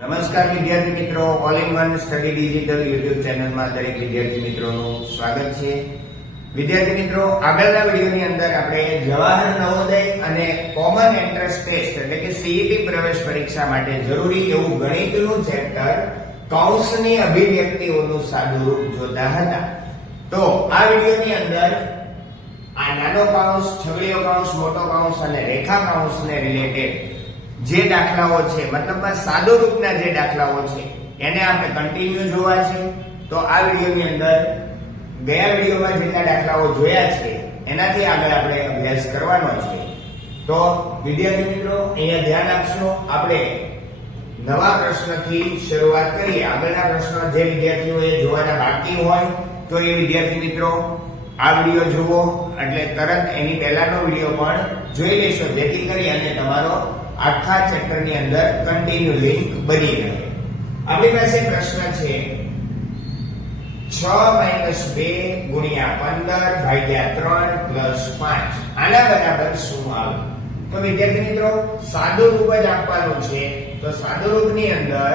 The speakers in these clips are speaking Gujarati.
નમસ્કાર વિદ્યાર્થી મિત્રો, all in one study digital YouTube ચેનલમાં દરેક વિદ્યાર્થી મિત્રોનું સ્વાગત છે. વિદ્યાર્થી મિત્રો, આગળના વિડીયોની અંદર આપણે જવાહર નવોદય અને કોમન એન્ટ્રન્સ ટેસ્ટ એટલે કે સીઈટી પ્રવેશ પરીક્ષા માટે જરૂરી એવું ગણિતનું ચેપ્ટર કૌંસની અભિવ્યક્તિઓનું સાદું રૂપ જોતા હતા. તો આ વિડીયોની અંદર આ નાનો કૌંસ, છગડીયો કૌંસ, મોટો કૌંસ અને રેખા કૌંસને રિલેટેડ જે દાખલાઓ છે, મતલબમાં સાદુ રૂપના જે દાખલાઓ છે એને આપણે કન્ટિન્યુ જોવા છે. તો આ વિડીયોની અંદર ગયા વિડીયોમાં જેટલા દાખલાઓ જોયા છે એનાથી આગળ આપણે અભ્યાસ કરવાનો છે. તો વિદ્યાર્થી મિત્રો અહીંયા ધ્યાન આપશો, આપણે નવા પ્રશ્નથી શરૂઆત કરીએ. આગળના પ્રશ્નો જે વિદ્યાર્થીઓએ જોવાના બાકી હોય તો એ વિદ્યાર્થી મિત્રો આ વિડીયો જુઓ, એટલે તરત એની પહેલાનો વિડીયો પણ જોઈ લેશો, જેથી કરી અને તમારો આખા ચેપ્ટરની અંદર કન્ટિન્યુ લિંક બની રહે. આપણી પાસે પ્રશ્ન છે 6 - 2 × 15 / 3 + 5. આના બરાબર શું આવે? તો વિદ્યાર્થી મિત્રો સાદું રૂપ જ આપવાનું છે. તો સાદું રૂપની અંદર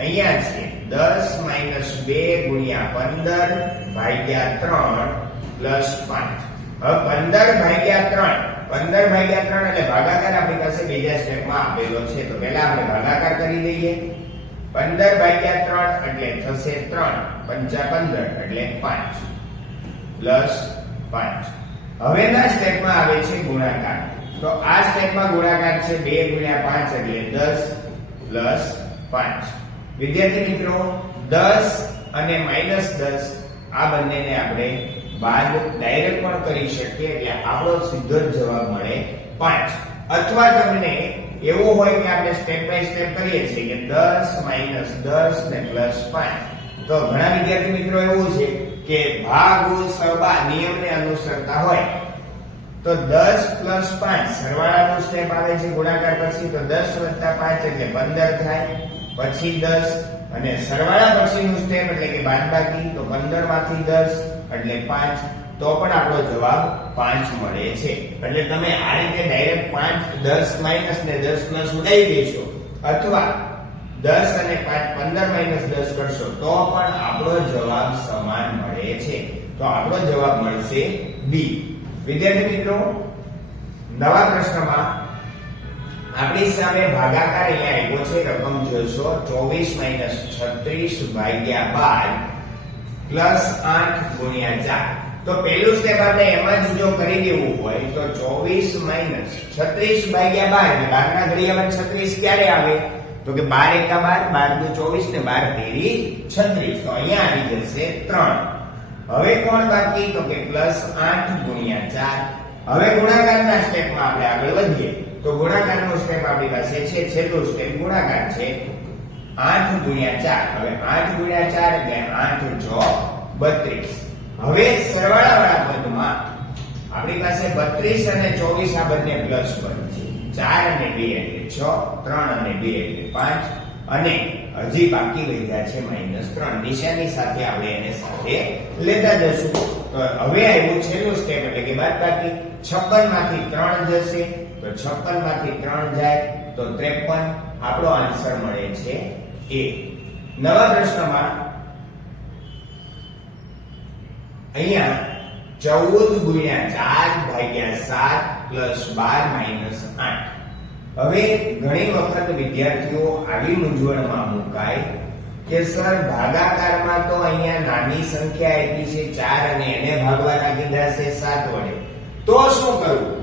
અહીંયા છે 10 - 2 × 15 / 3 + 5. હવે 15/3 એટલે ભાગાકાર આપણી પાસે બીજા સ્ટેપમાં આપેલો છે. તો પહેલા આપણે ભાગાકાર કરી દઈએ. 15/3 એટલે થશે 3 × 5 = 15 એટલે 5 + 5. હવેના સ્ટેપમાં આવે છે ગુણાકાર. તો આ સ્ટેપમાં ગુણાકાર છે 2 × 5 એટલે 10 + 5. વિદ્યાર્થી મિત્રો 10 અને -10 આ બંનેને આપણે બાદ ડાયરેક્ટ પણ કરી શકીએ, એટલે આપણો સીધો જ જવાબ મળે 5. અથવા તમને એવું હોય કે આપણે સ્ટેપ બાય સ્ટેપ કરીએ છીએ કે 10 - 10 ને +5. તો ઘણા વિદ્યાર્થી મિત્રો એવું છે કે ભાગુ સરબા નિયમને અનુસરતા હોય તો 10 + 5 સરવાળાનો સ્ટેપ આવે છે ગુણાકાર પછી. તો 10 + 5 એટલે 15 થાય, પછી 10 અને સરવાળા પછીનું સ્ટેપ એટલે કે બાદબાકી. તો 15 માંથી 10 એટલે 5. તો પણ આપણો જવાબ 5 મળે છે. એટલે તમે આ રીતે ડાયરેક્ટ 5 10 - ને 10 + ઉડાવી દેશો, અથવા 10 અને 5 15 - 10 કરશો તો પણ આપણો જવાબ સમાન મળે છે. તો આપણો જવાબ મળશે બી. વિદ્યાર્થી મિત્રો નવા પ્રશ્નમાં આપણી સામે ભાગાકાર અહીંયા આવ્યો છે. રકમ જોશો 24 - 36 / 12 +8 × 4. તો પહેલું સ્ટેપ આપણે એમાં જ જો કરી દેવું હોય તો 24 - 36 / 12 એટલે 12 ના ઘડિયામાં 36 ક્યારે આવે? તો કે 12 × 1 12 × 2 = 24 ને 12 × 3 36. તો અહીંયા આવી જશે 3. હવે કોણ બાકી? તો કે +8 × 4. હવે ગુણાકારના સ્ટેપમાં આપણે આગળ વધીએ. તો ગુણાકારનો સ્ટેપ આપણી પાસે છે, છેલ્લું સ્ટેપ ગુણાકાર છે 8 × 4. હવે 8 × 4 એટલે 8 × 32. હવે સરવાળાવાળા પદમાં આપણી પાસે 32 અને 24 આ બંને પ્લસ પદ છે. 4 અને 2 એટલે 6, 3 અને 2 એટલે 5 અને હજી બાકી વધ્યા છે -3. નિશાની સાથે આપણે એને સાથે લેતા જશું. તો હવે આવ્યું છેલ્લું સ્ટેપ એટલે કે બાદબાકી. 56 માંથી 3 જશે, તો 56 માંથી 3 જાય તો 53. આપણો આન્સર મળે છે એ. નવા પ્રશ્નમાં અહીંયા 14 × 4 / 7 + 12 - 8. હવે ઘણી વખત વિદ્યાર્થીઓ આવી મૂંઝવણમાં મુકાય કે સર ભાગાકારમાં તો અહીંયા નાની સંખ્યા આપી છે 4 અને એને ભાગવાના કીધા છે 7 વડે, તો શું કરવું?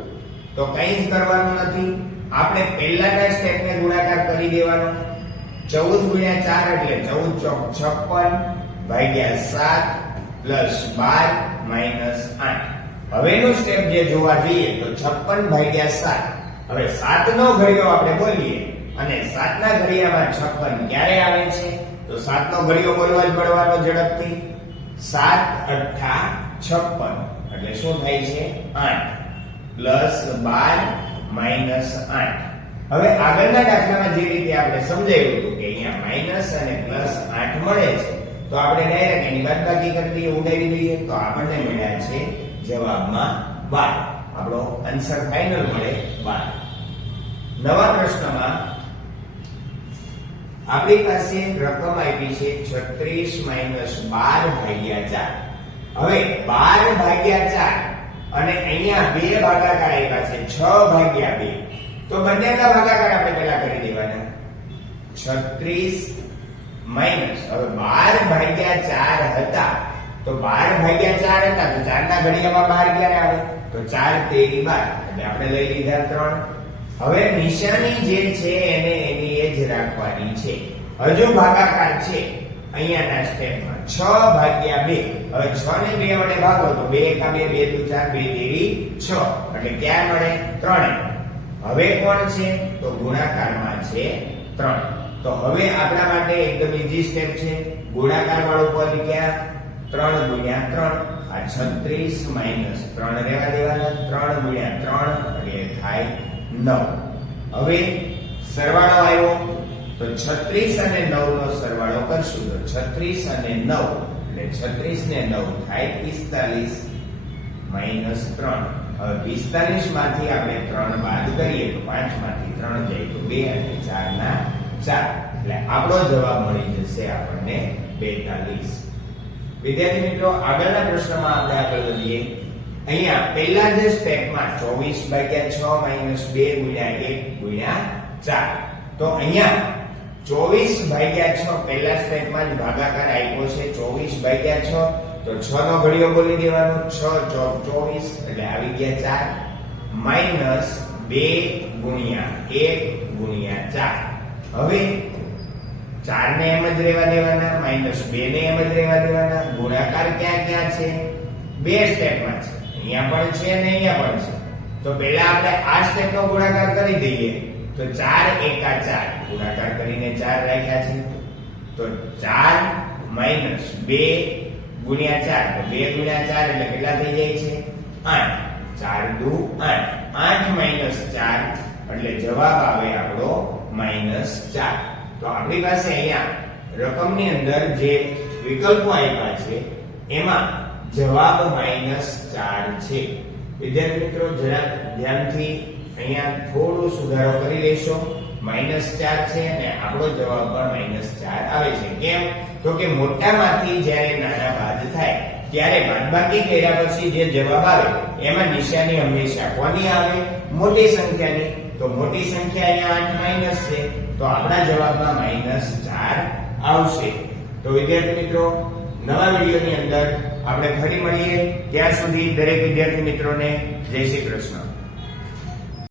તો કંઈ જ કરવાનું નથી. આપણે પહેલાના સ્ટેપને ગુણાકાર કરી દેવાનો. 14 × 4 એટલે 14 × 56 / 7 + 12 - 8. હવેનું સ્ટેપ જે જોવા જઈએ તો 56 / 7. હવે 7 નો ઘડિયો આપણે બોલીએ અને 7 ના ઘડિયામાં 56 ક્યારે આવે છે? તો 7 નો ઘડિયો બોલવા જ પડવાનો ઝડપથી. 7 × 8 = 56 એટલે શું થાય છે? 8 + 12 - 8. હવે આગળના દાખલામાં જે રીતે આપણે સમજાવ્યું હતું કે અહીંયા માઈનસ અને પ્લસ 8 મળે છે, તો આપણે ડાયરેક્ટ એની બાદબાકી કરી દઈએ, ઉડાડી દઈએ, તો આપણને મળ્યા છે જવાબમાં 12. આપણો આન્સર ફાઇનલ મળે 12. નવા પ્રશ્નમાં આપણી પાસે રકમ આપી છે 36 માઈનસ 12 ભાગ્યા 4. હવે 12 ભાગ્યા 4 અને અહીંયા બે ભાગાકાર આપ્યા છે 6 ભાગ્યા 2. તો બંનેના ભાગાકાર આપણે પહેલા કરી દેવાના. 36 માઈનસ હવે 12 ભાગ્યા 4 હતા તો 12 ભાગ્યા 4 હતા તો 4 ના ઘડિયામાં 12 ક્યારે આવે? તો 4 તેરી 12 એટલે આપણે લઈ લીધા 3. હવે નિશાની જે છે એને એની એ જ રાખવાની છે. હજુ ભાગાકાર છે અહીંયાના સ્ટેપમાં 6 ભાગ્યા 2. હવે 6 ને 2 વડે ભાગો તો 2 એકા 2 2 દુ 4 2 તેરી 6 એટલે ક્યાં મળે? 3. હવે કોણ છે? તો ગુણાકારમાં છે 3. તો હવે આપણા માટે એકદમ ઈઝી સ્ટેપ છે. ગુણાકાર વાળું પદ ક્યાં? 3 ગુણ્યા 3. આ 36 માઈનસ 3 રહેવા દેવાના. 3 ગુણ્યા 3 એટલે થાય 9. હવે સરવાળો આવ્યો તો 36 અને 9 નો સરવાળો કરશું તો 36 અને 9 એટલે 36 ને 9 થાય 45 માઈનસ 3. હવે 45 માંથી આપણે 3 બાદ કરીએ તો 5 માંથી 3 જાય તો 2 અને 4 ના 4 એટલે આપણો જવાબ મળી જશે આપણને 42. વિદ્યાર્થી મિત્રો આગળના પ્રશ્નમાં આપણે આગળ વધીએ. અહીંયા પહેલા જે સ્ટેપમાં 24 ભાગ્યા 6 માઈનસ 2 ગુણ્યા 1 ગુણ્યા 4. તો અહીંયા 24 ભાગ્યા 6 પહેલા સ્ટેપમાં જ ભાગાકાર આપ્યો છે 24 ભાગ્યા 6 તો 6 નો ઘડિયો બોલી દેવાનો. 6 ચોક 24 એટલે આવી ગયા 4 માઈનસ 2 ગુણ્યા 1 ગુણ્યા 4. હવે 4 ને એમ જ રહેવા દેવાના, માઈનસ 2 ને એમ જ રહેવા દેવાના. ગુણાકાર ક્યાં ક્યાં છે? બે સ્ટેપમાં છે. અહીંયા પણ છે અને અહીંયા પણ છે. તો પહેલા આપણે આ સ્ટેપનો ગુણાકાર કરી દઈએ તો 4 એકા 4 ગુણાકાર કરીને 4 રાખ્યા છે. તો 4 માઈનસ 2 ગુણ્યા 4 તો 2 ગુણ્યા 4 એટલે કેટલા થઈ જાય છે? 8. 4 દુ 8. 8 માઈનસ 4 એટલે જવાબ આવે આપણો -4. તો આપણી પાસે અહીંયા રકમની અંદર જે વિકલ્પો આપ્યા છે એમાં જવાબ -4 છે. વિદ્યાર્થી મિત્રો જરા ધ્યાનથી અહીંયા થોડો સુધારો કરી લેશો. -4 છે અને આપણો જવાબ પણ -4 આવે છે. કેમ? તો કે મોટામાંથી જ્યારે નાના બાદ થાય ત્યારે બાદબાકી કર્યા પછી જે જવાબ આવે એમાં નિશાની હંમેશા કોની આવે? મોટી સંખ્યાની. તો મોટી સંખ્યા અહીંયા 8 માઈનસ છે તો આપણા જવાબમાં -4 આવશે. તો વિદ્યાર્થી મિત્રો નવા વિડિયોની અંદર આપણે ફરી મળીએ. ત્યાં સુધી દરેક વિદ્યાર્થી મિત્રોને જય શ્રી કૃષ્ણ.